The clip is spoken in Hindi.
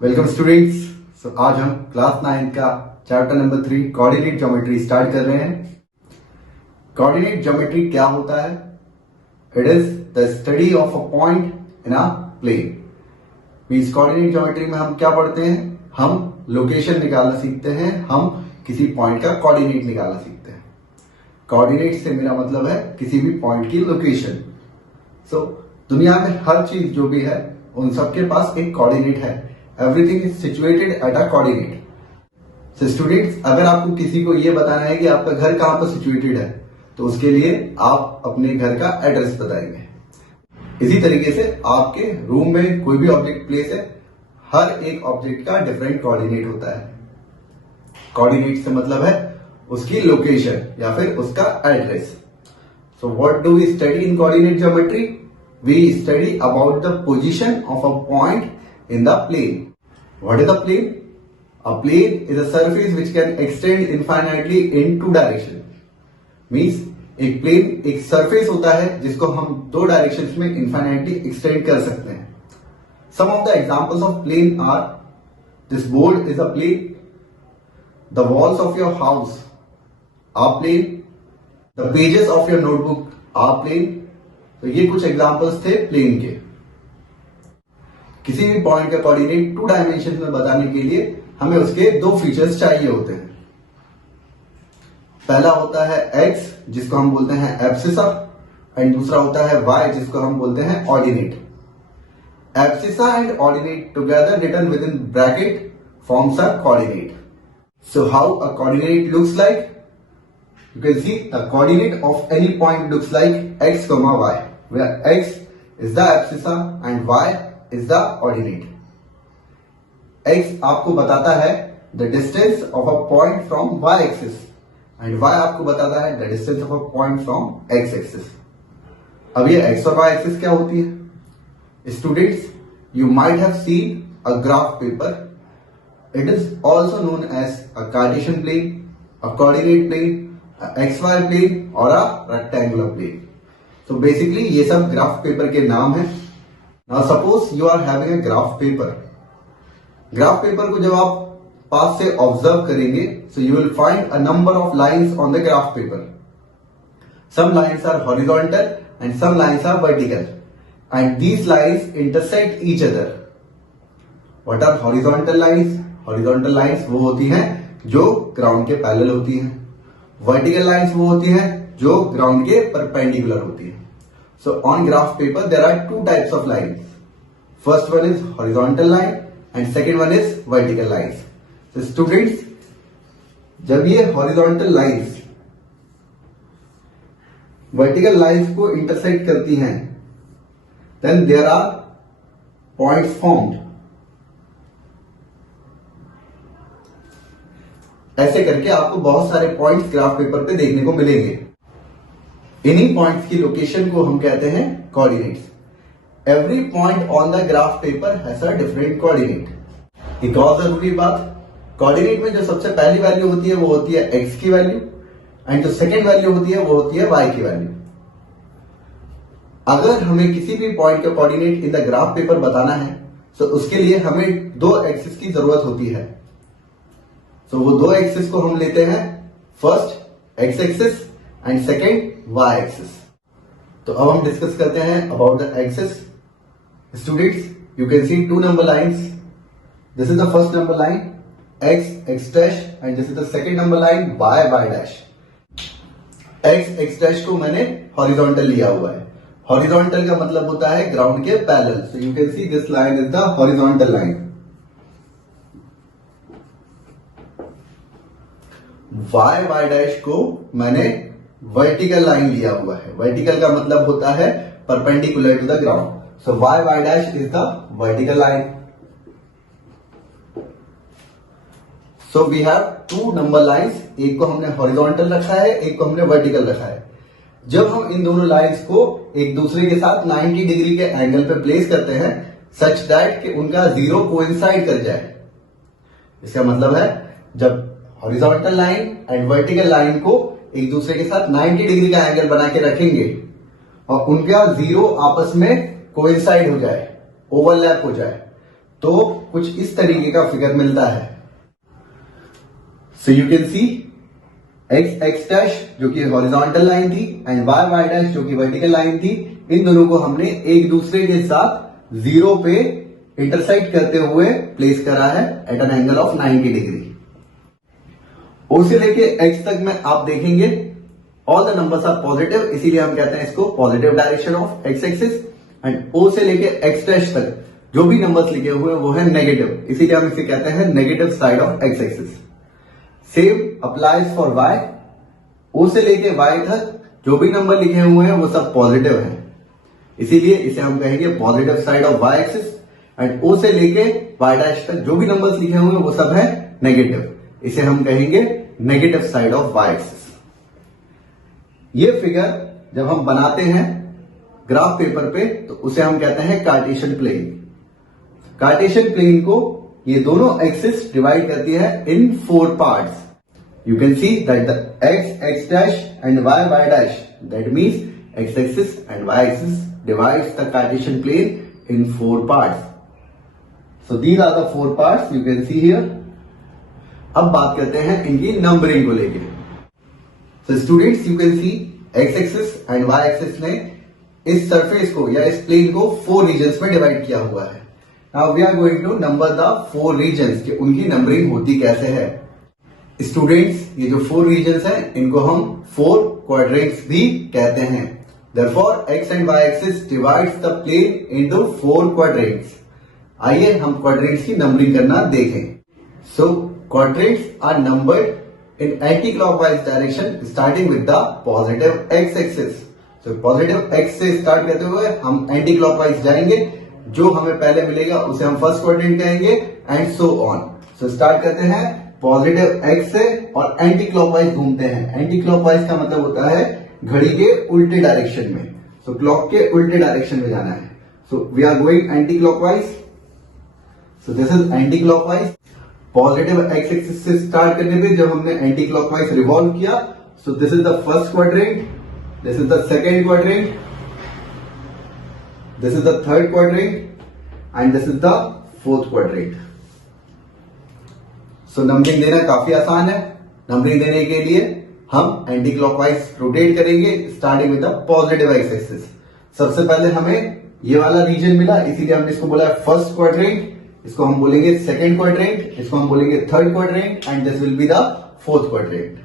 Welcome students. आज हम क्लास 9 का chapter number 3 coordinate geometry start कर रहे हैं। कोऑर्डिनेट ज्योमेट्री क्या होता है? It is the study of a point in a plane. Means coordinate geometry में हम क्या पढ़ते हैं? हम लोकेशन निकालना सीखते हैं, हम किसी पॉइंट का कोऑर्डिनेट निकालना सीखते हैं। कोऑर्डिनेट से मेरा मतलब है किसी भी पॉइंट की लोकेशन। दुनिया में हर चीज जो भी है उन सबके पास एक कोऑर्डिनेट है। Everything is situated at a coordinate. So students, अगर आपको किसी को यह बताना है कि आपका घर कहां पर सिचुएटेड है, तो उसके लिए आप अपने घर का एड्रेस बताएंगे। इसी तरीके से आपके रूम में कोई भी ऑब्जेक्ट प्लेस है, हर एक ऑब्जेक्ट का डिफरेंट कोऑर्डिनेट होता है। कोऑर्डिनेट से मतलब है उसकी लोकेशन या फिर उसका address. So what do we study in coordinate geometry? We study about the position of a point in the plane. What is a plane? A plane is a surface which can extend infinitely in two directions. Means एक plane एक surface होता है जिसको हम दो directions में infinitely extend कर सकते हैं। Some of the examples of plane are: this board is a plane, the walls of your house are plane, the pages of your notebook are plane. तो ये कुछ एग्जांपल्स थे प्लेन के। किसी भी पॉइंट का कोऑर्डिनेट टू डायमेंशन में बताने के लिए हमें उसके दो फीचर्स चाहिए होते हैं। पहला होता है एक्स, जिसको हम बोलते हैं एब्सिसा, एंड दूसरा होता है वाई, जिसको हम बोलते हैं ordinate. Abscissa and ordinate together written with in bracket forms a coordinate. So how a coordinate looks like? You can see the coordinate of any point looks like x, y, where x is the abscissa and y is the ordinate. x आपको बताता है the distance of a point from y axis and y आपको बताता है the distance of a point from x axis. अब ये x और y axis क्या होती है? Students, you might have seen a graph paper. It is also known as a Cartesian plane, a coordinate plane, XY plane और a rectangular plane. So basically ये सब ग्राफ पेपर के नाम है। Now suppose you are having a graph paper. Graph paper को जब आप पास से ऑब्जर्व करेंगे, so you will find a number of lines on the graph paper. Some lines are horizontal and some lines are vertical, and these lines intersect each other. What are horizontal lines? Horizontal lines वो होती हैं जो ग्राउंड के पैरेलल होती हैं। वर्टिकल लाइंस वो होती हैं जो ग्राउंड के परपेंडिकुलर होती है। So on graph paper there are two types of lines. First one is horizontal line and second one is vertical lines. So students, जब ये हॉरिजॉन्टल लाइंस वर्टिकल लाइंस को इंटरसेक्ट करती हैं, then there are points formed. ऐसे करके आपको बहुत सारे पॉइंट्स ग्राफ पेपर पे देखने को मिलेंगे। इन्हीं पॉइंट्स की लोकेशन को हम कहते हैं coordinates. Every point on the graph paper has a different coordinate. एक और जरूरी बात, कोऑर्डिनेट में जो सबसे पहली वैल्यू होती है वो होती है एक्स की वैल्यू, एंड जो सेकेंड वैल्यू होती है वो होती है वाई की वैल्यू। अगर हमें किसी भी पॉइंट का coordinate in the graph paper बताना है, तो उसके लिए हमें दो एक्सिस की जरूरत होती है। तो वो दो एक्सिस को हम लेते हैं, first x axis and second y axis. तो अब हम डिस्कस करते हैं about the axis. Students, you can see two number lines. This is the first number line x x dash, and this is the second number line y y dash. X x dash को मैंने हॉरिजॉन्टल लिया हुआ है। हॉरिजॉन्टल का मतलब होता है ग्राउंड के पैरेलल। So you can see this line is the horizontal line. Y y dash को मैंने वर्टिकल लाइन लिया हुआ है। वर्टिकल का मतलब होता है perpendicular to the ground. So y y dash is the vertical line. So we have two number lines. एक को हमने हॉरिजॉन्टल रखा है, एक को हमने वर्टिकल रखा है। जब हम इन दोनों लाइंस को एक दूसरे के साथ 90 डिग्री के एंगल पे प्लेस करते हैं, सच दैट कि उनका जीरो कोइंसाइड कर जाए। इसका मतलब है जब horizontal line and vertical line को एक दूसरे के साथ 90 डिग्री का एंगल बना के रखेंगे और उनका जीरो आपस में कोइंसाइड हो जाए, ओवरलैप हो जाए, तो कुछ इस तरीके का फिगर मिलता है। सो you can C x x dash जो कि हॉरिजॉन्टल लाइन थी एंड वाई वाई डैश जो कि वर्टिकल लाइन थी, इन दोनों को हमने एक दूसरे के साथ जीरो पे इंटरसेक्ट करते हुए प्लेस करा है at an angle of 90 degree. O से लेके एक्स तक में आप देखेंगे all the numbers are positive, इसीलिए हम कहते हैं इसको positive direction of X axis. And O से लेके एक्स डैश तक जो भी नंबर्स लिखे हुए हैं वो है नेगेटिव, इसीलिए हम इसे कहते हैं negative side of X axis. Same applies for Y. O से लेके वाई तक जो भी नंबर लिखे हुए हैं वो सब पॉजिटिव है, इसीलिए इसे हम कहेंगे positive side of Y axis. And O से लेके वाई डैश तक जो भी नंबर्स लिखे हुए हैं वो सब है नेगेटिव, इसे हम कहेंगे negative side of Y axis. ये फिगर जब हम बनाते हैं ग्राफ पेपर पे तो उसे हम कहते हैं कार्टेशियन प्लेन। कार्टेशियन प्लेन को ये दोनों एक्सिस डिवाइड करती है in 4 parts. You can see that the x dash and y y dash, that means x axis and y axis divides the Cartesian plane in 4 parts. So these are the 4 parts you can see here. अब बात करते हैं इनकी नंबरिंग को लेके। So students you can see x axis and y axis ने इस सरफेस को या इस प्लेन को 4 रीजन्स में डिवाइड किया हुआ है। Now we are going to number the 4 regions कि उनकी नंबरिंग होती कैसे है। स्टूडेंट्स ये जो 4 रीजन्स हैं इनको हम 4 क्वाड्रेंट्स भी कहते हैं। Therefore x and y axis divides the plane into 4 quadrants. आइए हम क्वाड्रेंट्स की नंबरिंग करना देखें। So quadrants are numbered in anti clockwise direction starting with the positive x axis. तो पॉजिटिव एक्स से स्टार्ट करते हुए हम एंटी क्लॉकवाइज जाएंगे, जो हमें पहले मिलेगा उसे हम फर्स्ट क्वाड्रेंट कहेंगे and so on. So start करते हैं पॉजिटिव एक्स से और एंटी क्लॉकवाइज घूमते हैं। एंटी क्लॉकवाइज का मतलब होता है घड़ी के उल्टे डायरेक्शन में, सो क्लॉक के उल्टे डायरेक्शन में जाना है। So we are going anti clockwise. So this is anti-clockwise. Positive x axis से स्टार्ट करने पे जब हमने एंटी क्लॉकवाइज रिवॉल्व किया, so this is the first quadrant, this is the second quadrant, this is the third quadrant and this is the fourth quadrant. So numbering देना काफी आसान है। नंबरिंग देने के लिए हम एंटी क्लॉकवाइज रोटेट करेंगे starting with the positive x axis. सबसे पहले हमें ये वाला रीजन मिला, इसीलिए हमने इसको बोला फर्स्ट क्वाड्रेंट, इसको हम बोलेंगे सेकेंड क्वाड्रेंट, इसको हम बोलेंगे third quadrant and this will be the fourth quadrant.